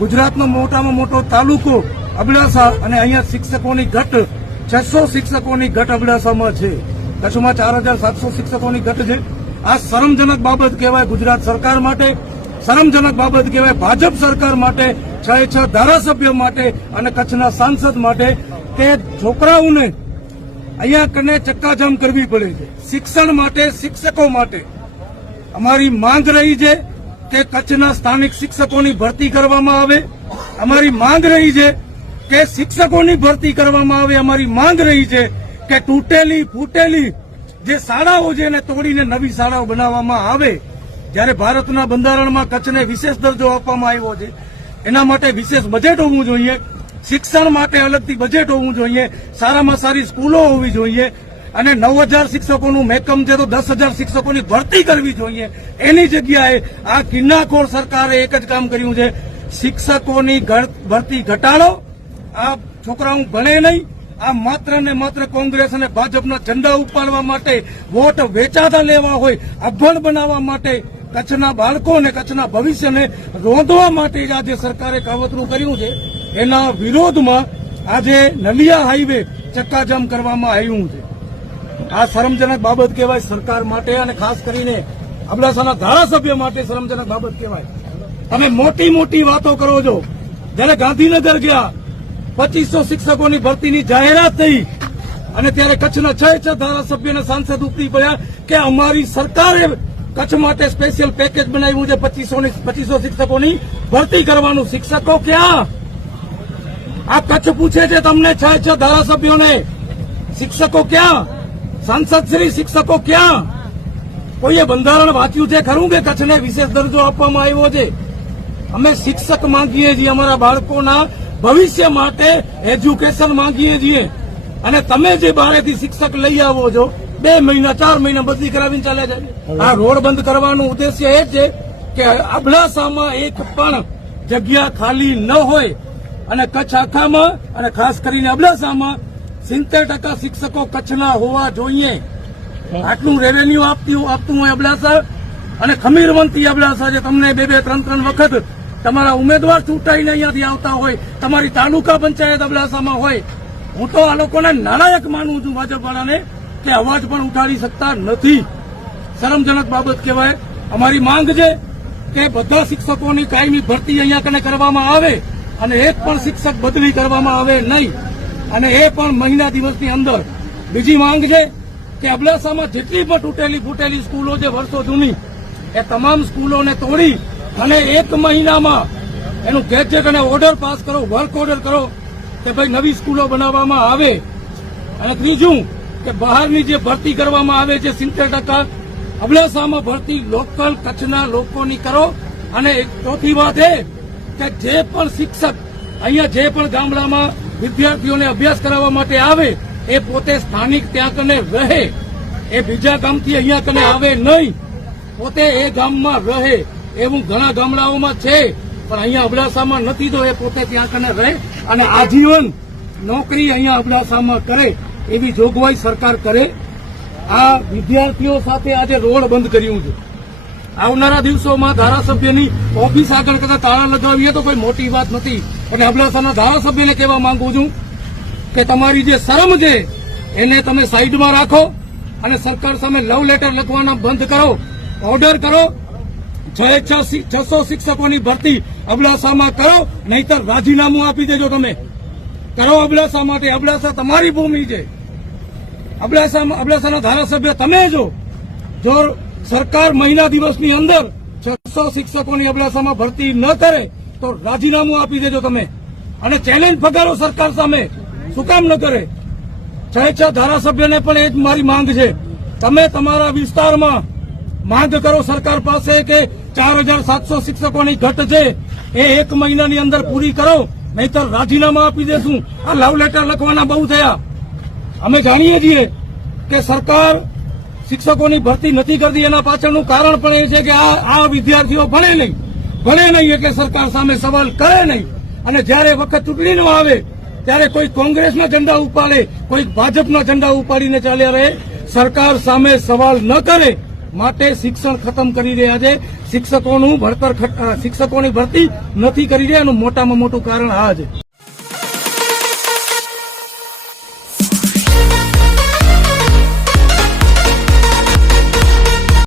ગુજરાતનો મોટામાં મોટો તાલુકો અબડાસા અને અહીંયા શિક્ષકોની ઘટ, છસો શિક્ષકોની ઘટ અબડાસામાં છે. કચ્છમાં ચાર હજાર સાતસો શિક્ષકોની ઘટ છે. આ શરમજનક બાબત કહેવાય ગુજરાત સરકાર માટે, શરમજનક બાબત કહેવાય ભાજપ સરકાર માટે, છ છ ધારાસભ્ય માટે અને કચ્છના સાંસદ માટે. કે છોકરાઓને અહીંયા કને ચક્કાજામ કરવી પડે છે. શિક્ષણ માટે, શિક્ષકો માટે. અમારી માંગ રહી છે કે કચ્છના સ્થાનિક શિક્ષકોની ભરતી કરવામાં આવે. અમારી માંગ રહી છે કે શિક્ષકોની ભરતી કરવામાં આવે. અમારી માંગ રહી છે કે તૂટેલી, ફૂટેલી જે શાળાઓ છે એને તોડીને નવી શાળાઓ બનાવવામાં આવે. જ્યારે ભારતના બંધારણમાં કચ્છને વિશેષ દરજ્જો આપવામાં આવ્યો છે. એના માટે વિશેષ બજેટ હોવું જોઈએ. શિક્ષણ માટે અલગથી બજેટ હોવું જોઈએ. સારામાં સારી સ્કૂલો હોવી જોઈએ. અને નવ હજાર શિક્ષકોનું મેકમ છે તો દસ હજાર શિક્ષકોની ભરતી કરવી જોઈએ. એની જગ્યાએ આ કિન્નાખોર સરકારે એક જ કામ કર્યું છે. શિક્ષકોની ભરતી ઘટાડો. આ છોકરાઓ ભણે નહીં. આ માત્ર ને માત્ર કોંગ્રેસ અને ભાજપના ઝંડા ઉપાડવા માટે વોટ વેચાતા લેવા હોય, અભણ બનાવવા માટે કચ્છના બાળકો અને કચ્છના ભવિષ્યને રોંધવા માટે જ આજે સરકારે કાવતરું કર્યું છે. એના વિરોધમાં આજે નલિયા હાઈવે ચક્કાજામ કરવામાં આવ્યું છે. આ શરમજનક બાબત કહેવાય સરકાર માટે અને ખાસ કરીને અબડાસાના ધારાસભ્ય માટે શરમજનક બાબત કહેવાય. તમે મોટી મોટી વાતો કરો છો. જ્યારે ગાંધીનગર ગયા, પચીસો શિક્ષકોની ભરતીની જાહેરાત થઈ અને ત્યારે કચ્છના છ છ ધારાસભ્ય અને સાંસદ ઉપરી પડ્યા કે અમારી સરકારે કચ્છ માટે સ્પેશિયલ પેકેજ બનાવ્યું છે પચીસો પચીસો શિક્ષકોની ભરતી કરવાનું. શિક્ષકો ક્યાં? આ કચ્છ પૂછે છે તમને છ છ ધારાસભ્યોને. શિક્ષકો ક્યાં? સાંસદ શ્રી શિક્ષકો ક્યાં? કોઈએ બંધારણ વાંચ્યું છે ખરું કે કચ્છને વિશેષ દરજ્જો આપવામાં આવ્યો છે? અમે શિક્ષક માંગીએ છીએ અમારા બાળકોના ભવિષ્ય માટે એજ્યુકેશન માંગીએ છીએ. અને તમે જે બારેથી શિક્ષક લઈ આવો છો, બે મહિના, ચાર મહિના બદલી કરાવીને ચાલે છે આ રોડ બંધ કરવાનો ઉદ્દેશ્ય એ છે કે અબડાસામાં એક પણ જગ્યા ખાલી ન હોય. અને કચ્છ આખામાં, અને ખાસ કરીને અબડાસામાં સિત્તેર ટકા શિક્ષકો કચ્છના હોવા જોઈએ. આટલું રેવન્યુ આપતું આપતું હોય અબડાસા. અને ખમીરવંતી અબડાસા જે તમને બે બે, ત્રણ ત્રણ વખત તમારા ઉમેદવાર ચૂંટાઈને અહીંયાથી આવતા હોય, તમારી તાલુકા પંચાયત અબડાસામાં હોય, હું તો આ લોકોને નાણાયક માનું છું ભાજપવાળાને કે અવાજ પણ ઉઠાડી શકતા નથી. શરમજનક બાબત કહેવાય. અમારી માંગ છે કે બધા શિક્ષકોની કાયમી ભરતી અહીંયા કને કરવામાં આવે અને એક પણ શિક્ષક બદલી કરવામાં આવે નહીં. અને એ પણ મહિના દિવસની અંદર. બીજી માંગ છે કે અબડાસામાં જેટલી પણ તૂટેલી ફૂટેલી સ્કૂલો છે વર્ષો જૂની, એ તમામ સ્કૂલોને તોડી અને એક મહિનામાં એનું ગેજેટ અને ઓર્ડર પાસ કરો, વર્ક ઓર્ડર કરો કે ભાઈ નવી સ્કૂલો બનાવવામાં આવે. અને ત્રીજું કે બહારની જે ભરતી કરવામાં આવે છે સિત્તેર ટકા, અબડાસામાં ભરતી લોકલ કચ્છના લોકોની કરો. અને ચોથી વાત એ કે જે પણ શિક્ષક અહીંયા જે પણ ગામડામાં વિદ્યાર્થીઓને અભ્યાસ કરાવવા માટે આવે, એ પોતે સ્થાનિક ત્યાં કને રહે, એ બીજા ગામથી અહીંયા કને આવે નહીં, પોતે એ ગામમાં રહે એવું ઘણા ગામડાઓમાં છે, પણ અહીંયા અબડાસામાં નથી તો એ પોતે ત્યાં કને રહે, અને આજીવન નોકરી અહીંયા અબડાસામાં કરે, એવી જોગવાઈ સરકાર કરે. આ વિદ્યાર્થીઓ સાથે આજે રોડ બંધ કર્યું છે. આવનારા દિવસોમાં ધારાસભ્યની ઓફિસ આગળ કદાચ તાળા લગાવીએ તો કોઈ મોટી વાત નથી. અને અબડાસાના ધારાસભ્યને કહેવા માંગુ છું કે તમારી જે શરમ છે, એને તમે સાઈડમાં રાખો અને સરકાર સામે લવ લેટર લખવાના બંધ કરો, ઓર્ડર કરો છસો શિક્ષકોની ભરતી અબડાસામાં કરો, નહીતર રાજીનામું આપી દેજો તમે. કરો અબડાસા માટે. અબડાસા તમારી ભૂમિ છે. અબડાસા અબડાસાના ધારાસભ્ય તમે જો જો સરકાર મહિના દિવસની અંદર છસો શિક્ષકોની અબડાસામાં ભરતી ન કરે તો રાજીનામું આપી દેજો તમે. અને ચેલેન્જ ફગાડો સરકાર સામે. શું કામ ન કરે? છ છ ધારાસભ્યને પણ એ જ મારી માંગ છે. તમે તમારા વિસ્તારમાં માંગ કરો સરકાર પાસે કે ચાર હજાર સાતસો શિક્ષકોની ઘટ છે, એ એક મહિનાની અંદર પૂરી કરો, નહીતર રાજીનામા આપી દેશું. આ લવ લેટર લખવાના બહુ થયા. અમે જાણીએ છીએ કે સરકાર શિક્ષકોની ભરતી નથી કરતી, એના પાછળનું કારણ પણ એ છે કે આ વિદ્યાર્થીઓ ભણે નહીં. ભણે નહીં એટલે સરકાર સામે સવાલ કરે નહીં. અને જ્યારે વખત ચૂંટણીનો આવે, ત્યારે કોઈ કોંગ્રેસના ઝંડા ઉપાડે, કોઈ ભાજપના ઝંડા ઉપાડીને ચાલ્યા રહે, સરકાર સામે સવાલ ન કરે માટે શિક્ષણ ખતમ કરી રહ્યા છે. શિક્ષકોનું ભણતર શિક્ષકોની ભરતી નથી કરી રહ્યા, એનું મોટામાં મોટું કારણ આ છે.